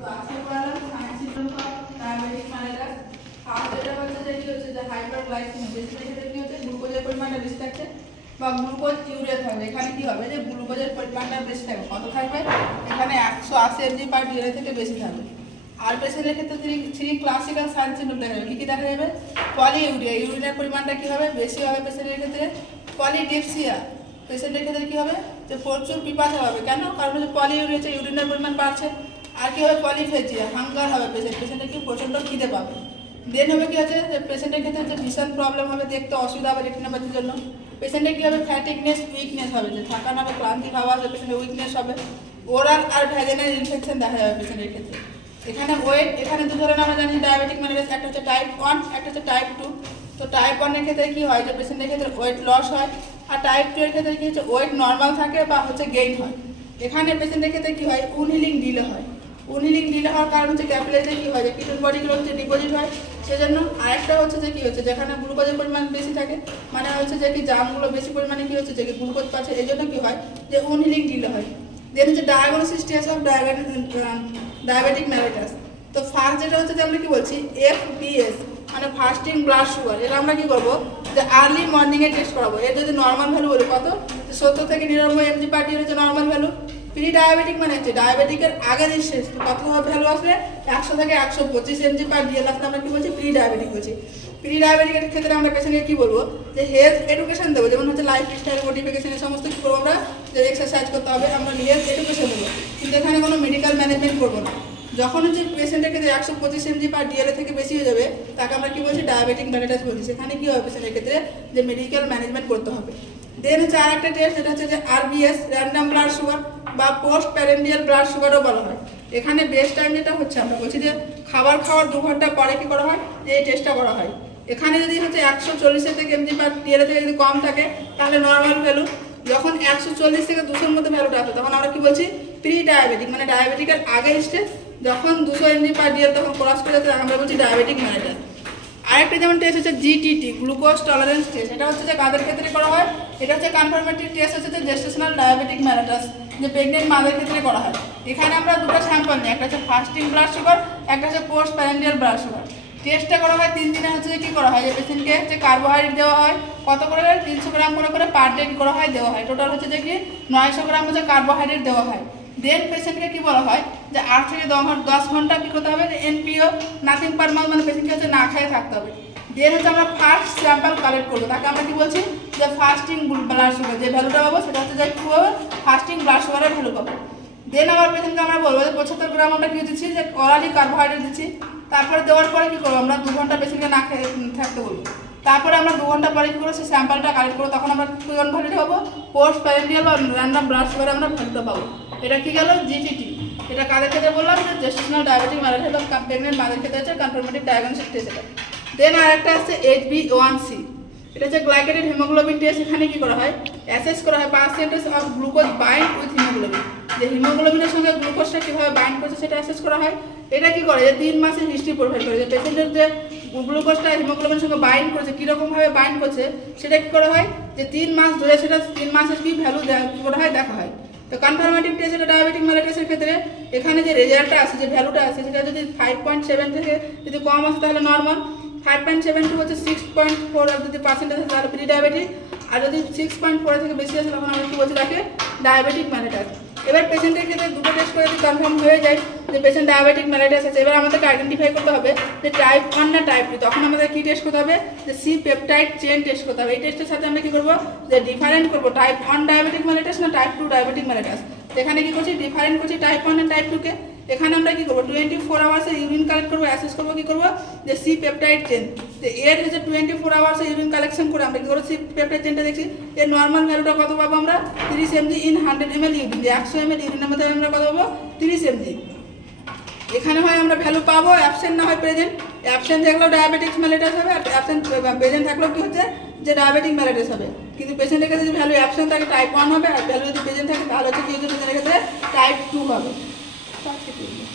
তো আজকে পড়ালাম সায়েন্সিয়াল diabetic mellitus. First যেটা হচ্ছে যে কি হচ্ছে যে হাইপারগ্লাইসেমিয়া, বেসিক্যালি কি হচ্ছে গ্লুকোজের পরিমাণটা বেশি থাকছে বা গ্লুকোজ ইউরিয়া থাকবে। এখানে কি হবে যে গ্লুকোজের পরিমাণটা বেশি থাকবে, কত থাকবে এখানে 180 mg/dl থেকে বেশি থাকবে। আর পেশেন্টের ক্ষেত্রে থ্রি ক্লাসিক্যাল সাইন সিম্পটম দেখা যাবে। কি দেখা যাবে? পলিইউরিয়া, ইউরিনের পরিমাণটা কি হবে বেশি হবে পেশেন্টের ক্ষেত্রে। পলিডিপসিয়া, পেশেন্টের ক্ষেত্রে কি হবে যে প্রচুর পিপাসা হবে। কেন? কারণ হচ্ছে পলিইউরিয়া, ইউরিনের পরিমাণ বাড়ছে। আর কি হবে? পলিফেজিয়া, হাঙ্গার হবে পেশেন্টের কি প্রচণ্ড খিদে পাবে। দেন হবে কি আছে যে পেশেন্টের ক্ষেত্রে যে ভীষণ প্রবলেম হবে, দেখতে অসুবিধা হবে রেটিনোপ্যাথির জন্য। পেশেন্টের কি হবে? ফ্যাটিকনেস, উইকনেস হবে, যে থাকা না হবে, ক্লান্তি ভাব হবে, পেশেন্টের উইকনেস হবে। ওরাল আর ভ্যাজিনাল ইনফেকশন দেখা যাবে পেশেন্টের ক্ষেত্রে। এখানে ওয়েট, এখানে দু ধরনের আমরা জানি ডায়াবেটিক মেলিটাস, একটা হচ্ছে টাইপ 1, একটা হচ্ছে টাইপ 2। তো টাইপ 1 এর ক্ষেত্রে কি হয় যে পেশেন্টের ক্ষেত্রে ওয়েট লস হয়, আর টাইপ 2 এর ক্ষেত্রে কি হচ্ছে ওয়েট নর্মাল থাকে বা হচ্ছে গেইন হয়। এখানে পেশেন্টের ক্ষেত্রে কি হয়? উনহিলিং ডিলে হয়। উনহিলিং ডিলে হওয়ার কারণ হচ্ছে ক্যাপিলারিতে কি হয় যে কিটোন বডিগুলো হচ্ছে ডিপোজিট হয়, সেজন্য। আরেকটা হচ্ছে যে কি হচ্ছে যেখানে গ্লুকোজের পরিমাণ বেশি থাকে, মানে হচ্ছে যে কি জামগুলো বেশি পরিমাণে কি হচ্ছে যে গ্লুকোজ পাচ্ছে, এই জন্য কি হয় যে উনহিলিং ডিলে হয়। দেন হচ্ছে diagnosis test of diabetic mellitus. তো ফার্স্ট যেটা হচ্ছে যে আমরা কি বলছি FBS, মানে ফাস্টিং ব্লাড সুগার। এটা আমরা কি করবো যে আর্লি মর্নিং এ টেস্ট করাবো। এর যদি নর্মাল ভ্যালু বলি কত, 70 থেকে 99 mg/dl হচ্ছে নর্মাল ভ্যালু। প্রি ডায়াবেটিক মানে হচ্ছে ডায়াবেটিকের আগে যে শেষ কত ভ্যালু আসবে 100 থেকে 125 mg/dl আসলে আমরা কি বলছি? প্রি ডায়াবেটিক বলছি। প্রি ডায়াবেটিকের ক্ষেত্রে আমরা পেশেন্টকে কি বলবো যে হেলথ এডুকেশন দেবো, যেমন হচ্ছে লাইফ স্টাইল মডিফিকেশন, এই সমস্ত কি করবো আমরা যে এক্সারসাইজ করতে হবে, আমরা হেলথ এডুকেশন দেবো, কিন্তু এখানে কোনো মেডিকেল ম্যানেজমেন্ট করবো না। যখন হচ্ছে পেশেন্টের ক্ষেত্রে 125 mg/dl থেকে বেশি হয়ে যাবে, তাকে আমরা কি বলছি? ডায়াবেটিক মেলিটাস বলছি। সেখানে কি হবে পেশেন্টের ক্ষেত্রে যে মেডিকেল ম্যানেজমেন্ট করতে হবে। দেন হচ্ছে আর একটা টেস্ট, যেটা হচ্ছে যে RBS, র্যান্ডম ব্লাড সুগার বা পোস্ট প্যারেন্ডিয়াল ব্লাড সুগারও বলা হয়। এখানে বেস্ট টাইম যেটা হচ্ছে আমরা বলছি যে খাবার খাওয়ার 2 ঘন্টা পরে কি করা হয় যে এই টেস্টটা করা হয়। এখানে যদি হচ্ছে 140 থেকে mg/dl থেকে যদি কম থাকে তাহলে নর্মাল ভ্যালু। যখন 140 থেকে 200-র মধ্যে ভ্যালুটা আসে তখন আমরা কি বলছি? প্রি ডায়াবেটিক, মানে ডায়াবেটিকের আগের স্টেজ। যখন 200 mg/dl তখন ক্রস করে যাচ্ছে আমরা বলছি ডায়াবেটিক মেলিটাস। আরেকটা যেমন টেস্ট হচ্ছে GTT, গ্লুকোজ টলারেন্স টেস্ট। এটা হচ্ছে যে কাদের ক্ষেত্রে করা হয়? এটা হচ্ছে কনফার্মেটরি টেস্ট হচ্ছে যে জেস্টেশনাল ডায়াবেটিক মেলিটাস, যে প্রেগনেন্ট মাদের ক্ষেত্রে করা হয়। এখানে আমরা দুটো স্যাম্পল নিই, একটা হচ্ছে ফাস্টিং ব্লাড সুগার, একটা হচ্ছে পোস্ট প্যারেন্ডিয়াল ব্লাড সুগার। টেস্টটা করা হয় 3 দিনে হচ্ছে যে কি করা হয় যে পেশেন্টকে যে কার্বোহাইড্রেট দেওয়া হয় কত করে 300 গ্রাম করে পার ডে করা হয় দেওয়া হয়। টোটাল হচ্ছে যে কি 900 গ্রাম হচ্ছে কার্বোহাইড্রেট দেওয়া হয়। দেন পেশেন্টকে কি বলা হয় যে 8 থেকে 10 ঘন্টা কি করতে হবে যে NPO, নাথিং পার মাউথ, মানে পেশেন্টকে হচ্ছে না খেয়ে থাকতে হবে। দেন হচ্ছে আমরা ফার্স্ট স্যাম্পল কালেক্ট করবো, তাকে আমরা কি বলছি যে ফাস্টিং ব্লাড সুগার। যে ভ্যালুটা পাবো সেটা হচ্ছে যে কি হবে? ফাস্টিং ব্লাড সুগারের ভ্যালু পাবো। দেন আমার পেশেন্টকে আমরা বলবো যে 75 গ্রাম আমরা কি দিচ্ছি যে অরালি কার্বোহাইড্রেট দিচ্ছি। তারপরে দেওয়ার পরে কি করবো আমরা 2 ঘন্টা পেশেন্টকে না খেয়ে থাকতে বলবো। তারপরে আমরা 2 ঘন্টা পরে কি করবো সেই স্যাম্পলটা কালেক্ট করবো, তখন আমরা কি ভ্যালুটা পাবো? পোস্ট প্যারেন্ডিয়াল বা র্যান্ডম ব্লাড সুগারে আমরা ভ্যালুটা পাবো। এটা কি গেল? GTT। এটা কাদের ক্ষেত্রে বললাম যে জেস্টেশনাল ডায়াবেটিক মেলিটাস বা প্রেগনেন্ট মাদের ক্ষেত্রে হচ্ছে কনফার্মেটিভ ডায়াগনোসিস টেস্ট। এটা দেন আরেকটা আছে HbA1c, এটা হচ্ছে গ্লাইকেটেড হিমোগ্লোবিন টেস্ট। এখানে কি করা হয়? অ্যাসেস করা হয় percentage of glucose bind with haemoglobin, যে হিমোগ্লোবিনের সঙ্গে গ্লুকোজটা কীভাবে বাইন্ড করছে সেটা অ্যাসেস করা হয়। এটা কি করে যে 3 মাসের হিস্ট্রি প্রোভাইড করে, যে পেশেন্টের যে গ্লুকোজটা হিমোগ্লোবিনের সঙ্গে বাইন্ড করছে কীরকমভাবে বাইন্ড করছে সেটা কী করা হয় যে 3 মাস ধরে সেটা 3 মাসের কী ভ্যালু কী করা হয় দেখা হয়। তো কনফার্মেটিভ টেস্ট এটা ডায়াবেটিক মেলিটাসের ক্ষেত্রে এখানে যে রেজাল্টটা আসে, যে ভ্যালুটা আসে, সেটা যদি 5.7 থেকে যদি কম আসে তাহলে নর্মাল, 5.72 হচ্ছে 6.4 যদি পার্সেন্টেজ আসে তাহলে প্রি ডায়াবেটিক, আর যদি 6.4 থেকে বেশি আসে তখন আমরা কি বলছি তাকে ডায়াবেটিক মেলিটাস। এবার পেশেন্টের ক্ষেত্রে দুটো টেস্ট করে যদি কনফার্ম হয়ে যায় যে পেশেন্ট ডায়াবেটিক মেলিটাস আছে, এবার আমাদেরকে আইডেন্টিফাই করতে হবে যে টাইপ 1 না টাইপ 2। তখন আমাদের কি টেস্ট করতে হবে? যে C পেপটাইড চেইন টেস্ট করতে হবে। এই টেস্টের সাথে আমরা কি করবো যে ডিফারেন্ট করবো টাইপ 1 ডায়াবেটিক মেলিটাস না টাইপ 2 ডায়াবেটিক মেলিটাস। এখানে কি করছি? ডিফারেন্ট করছি টাইপ 1 আর টাইপ 2 কে। এখানে আমরা কি করবো 24 আওয়ার্সে ইউরিন কালেক্ট করবো, অ্যাসেস করবো কি করবো যে C পেপটাইড চেইন। তো এর হচ্ছে 24 আওয়ার্সে ইউরিন কালেকশন করে আমরা কি করবো C পেপটাইড চেইনটা দেখছি। এর নর্মাল ভ্যালুটা কত পাবো আমরা? 30 mg ইন 100 ml ইউরিন, যে 100 ml ইউরিনের মধ্যে আমরা কত পাবো? 30 mg। এখানে হয় আমরা ভ্যালু পাবো, অ্যাবসেন্ট না হয় প্রেজেন্ট। অ্যাবসেন্ট থাকলেও ডায়াবেটিক মেলিটাস হবে, আর অ্যাবসেন্ট প্রেজেন্ট থাকলেও কি হচ্ছে যে ডায়াবেটিক মেলিটাস হবে। কিন্তু পেশেন্টের ক্ষেত্রে যদি ভ্যালু অ্যাবসেন্ট থাকে টাইপ 1 হবে, আর ভ্যালু যদি প্রেজেন্ট থাকে তাহলে হচ্ছে কি পেশেন্টের ক্ষেত্রে টাইপ 2 হবে।